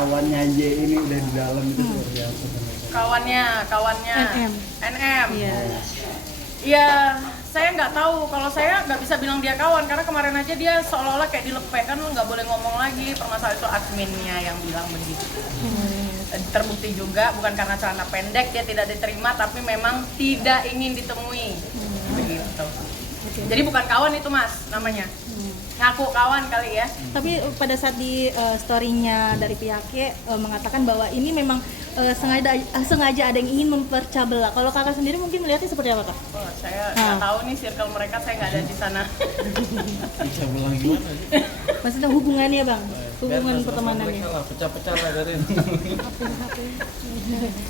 kawannya Y ini udah di dalam itu seperti apa? Kawannya NM. Iya. Ya, saya nggak tahu. Kalau saya nggak bisa bilang dia kawan karena kemarin aja dia seolah-olah kayak dilepek kan nggak boleh ngomong lagi. Permasalahan itu adminnya yang bilang begitu. Terbukti juga bukan karena celana pendek dia tidak diterima, tapi memang tidak ingin ditemui. Begitu. Jadi bukan kawan itu Mas namanya. Ngaku kawan kali ya. Tapi pada saat di story-nya dari pihaknya mengatakan bahwa ini memang sengaja ada yang ingin mempercah belah. Kalau kakak sendiri mungkin melihatnya seperti apa kak? Oh, saya nggak tahu nih circle mereka, saya nggak ada di sana. Bisa bilang gimana sih? Maksudnya hubungannya bang, hubungan pertemanannya. Pecah-pecah lah dari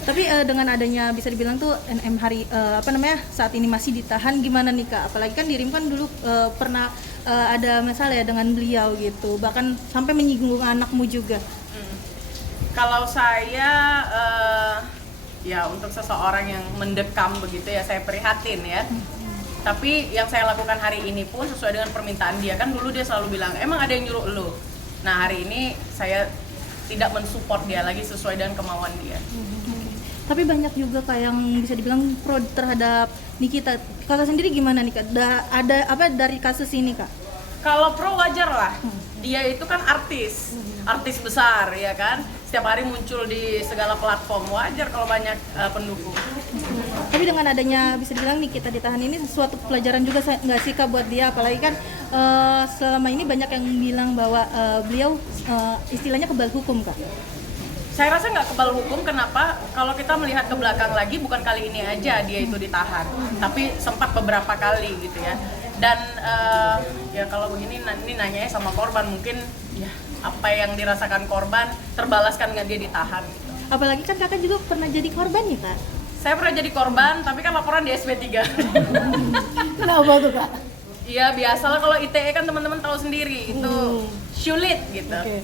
Tapi dengan adanya bisa dibilang tuh NM saat ini masih ditahan, gimana nih kak? Apalagi kan dirimu kan dulu pernah ada masalah ya dengan beliau gitu, bahkan sampai menyinggung anakmu juga. Kalau saya ya untuk seseorang yang mendekam begitu ya saya prihatin ya. Tapi yang saya lakukan hari ini pun sesuai dengan permintaan dia. Kan dulu dia selalu bilang, emang ada yang nyuruh lu? Nah hari ini saya tidak mensupport dia lagi sesuai dengan kemauan dia. Tapi banyak juga kak yang bisa dibilang pro terhadap Nikita. Kakak sendiri gimana nih kak? Ada apa dari kasus ini kak? Kalau pro wajar lah, dia itu kan artis besar ya kan, setiap hari muncul di segala platform, wajar kalau banyak pendukung. Tapi dengan adanya bisa dibilang Nikita ditahan ini suatu pelajaran juga nggak sih kak buat dia? Apalagi kan selama ini banyak yang bilang bahwa beliau istilahnya kebal hukum kak. Saya rasa nggak kebal hukum, kenapa? Kalau kita melihat ke belakang lagi, bukan kali ini aja dia itu ditahan, tapi sempat beberapa kali gitu ya. Dan ya kalau begini ini nanyanya sama korban, mungkin ya apa yang dirasakan korban terbalaskan dengan dia ditahan gitu. Apalagi kan kakak juga pernah jadi korban ya kak? Saya pernah jadi korban, tapi kan laporan di SP3. Kenapa tuh kak? Iya biasalah, kalau ITE kan teman-teman tahu sendiri itu sulit gitu. Oke.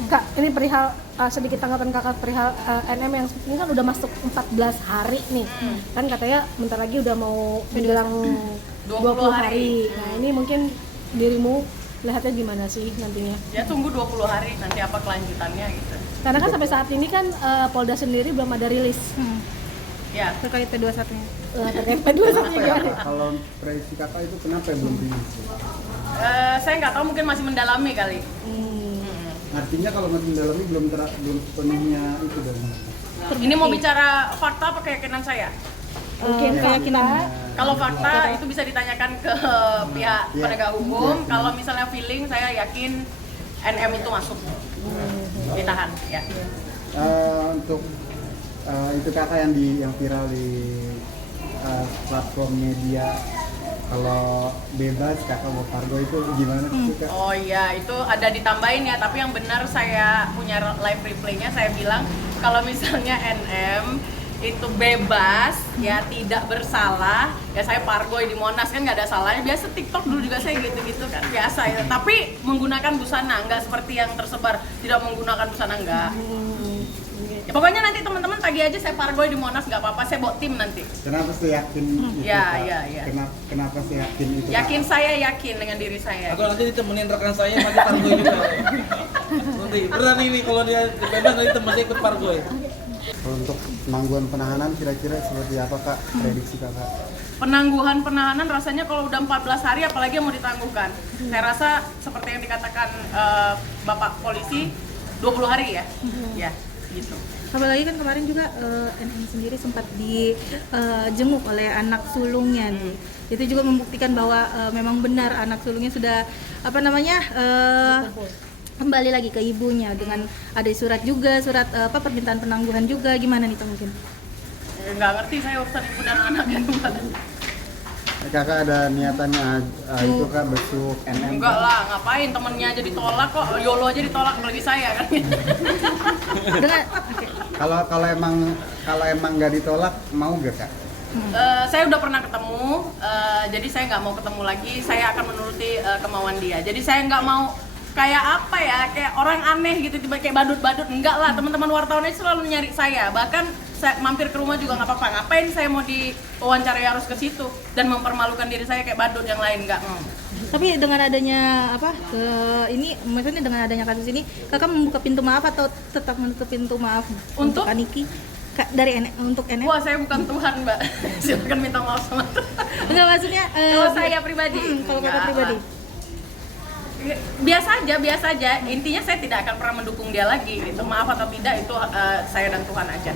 Kak, ini perihal sedikit tanggapan kakak perihal NM yang ini kan udah masuk 14 hari nih. Kan katanya bentar lagi udah mau bilang 20 hari. Nah, ini mungkin dirimu lihatnya gimana sih nantinya? Ya tunggu 20 hari nanti apa kelanjutannya gitu. Karena kan sampai saat ini kan Polda sendiri belum ada rilis. Ya. Terkait P21-nya. Terkait P21 gimana? Kalau prediksi kakak itu kenapa belum rilis? Saya nggak tahu, mungkin masih mendalami kali. Artinya kalau masih mendalami belum sepenuhnya itu dari mana? Ini mau bicara fakta apa keyakinan saya? Mungkin keyakinan. Kalau fakta itu bisa ditanyakan ke pihak penegak hukum. Kalau misalnya feeling, saya yakin NM itu masuk ditahan. Ya. Untuk itu kakak yang viral di platform media, kalau bebas kakak mau kargo itu gimana sih kak? Oh iya, itu ada ditambahin ya, tapi yang benar saya punya live replaynya, saya bilang kalau misalnya NM itu bebas ya, tidak bersalah ya, saya pargoy di Monas kan nggak ada salahnya. Biasa TikTok dulu juga saya gitu-gitu kan, biasa ya, tapi menggunakan busana, nggak seperti yang tersebar tidak menggunakan busana, enggak. Ya, pokoknya nanti teman-teman tagih aja saya pargoy di Monas, nggak apa-apa, saya bawa tim nanti. Kenapa sih yakin itu? Ya, Kak? ya. Kenapa sih yakin itu? Yakin, saya yakin dengan diri saya. Atau nanti ditemenin rekan saya nanti pargoy juga. Nanti berani nih kalau dia bebas nanti teman saya ikut pargoy. Kalau untuk penangguhan penahanan kira-kira seperti apa kak prediksi kakak? Penangguhan penahanan rasanya kalau udah 14 hari apalagi yang mau ditangguhkan. Saya rasa seperti yang dikatakan Bapak polisi 20 hari ya. Ya, gitu. Apalagi kan kemarin juga NM sendiri sempat dijenguk oleh anak sulungnya nih. Itu juga membuktikan bahwa memang benar anak sulungnya sudah kembali lagi ke ibunya dengan ada surat permintaan penangguhan juga. Gimana nih mungkin? Nggak ngerti saya urusan ibu dan anak ya. Kakak ada niatannya itu kak besuk NM? Enggak lah, ngapain, temennya aja ditolak kok, YOLO aja ditolak apalagi saya kan. Kalau emang nggak ditolak mau gak kak? Saya udah pernah ketemu, jadi saya nggak mau ketemu lagi. Saya akan menuruti kemauan dia. Jadi saya nggak mau kayak apa ya, kayak orang aneh gitu, tiba kayak badut-badut. Enggak lah, teman-teman wartawan aja selalu nyari saya. Bahkan saya mampir ke rumah juga nggak apa-apa. Ngapain saya mau diwawancarai harus ke situ dan mempermalukan diri saya kayak badut yang lain, nggak. Tapi dengan adanya ini maksudnya dengan adanya kasus ini kakak membuka pintu maaf atau tetap menutup pintu maaf untuk Aniki dari untuk NM? Wah, saya bukan Tuhan, Mbak. Silakan minta maaf sama Tuhan. Enggak, maksudnya Kalau saya pribadi, kalau kakak enggak pribadi lah. Biasa aja. Intinya saya tidak akan pernah mendukung dia lagi. Itu maaf atau tidak itu saya dan Tuhan aja.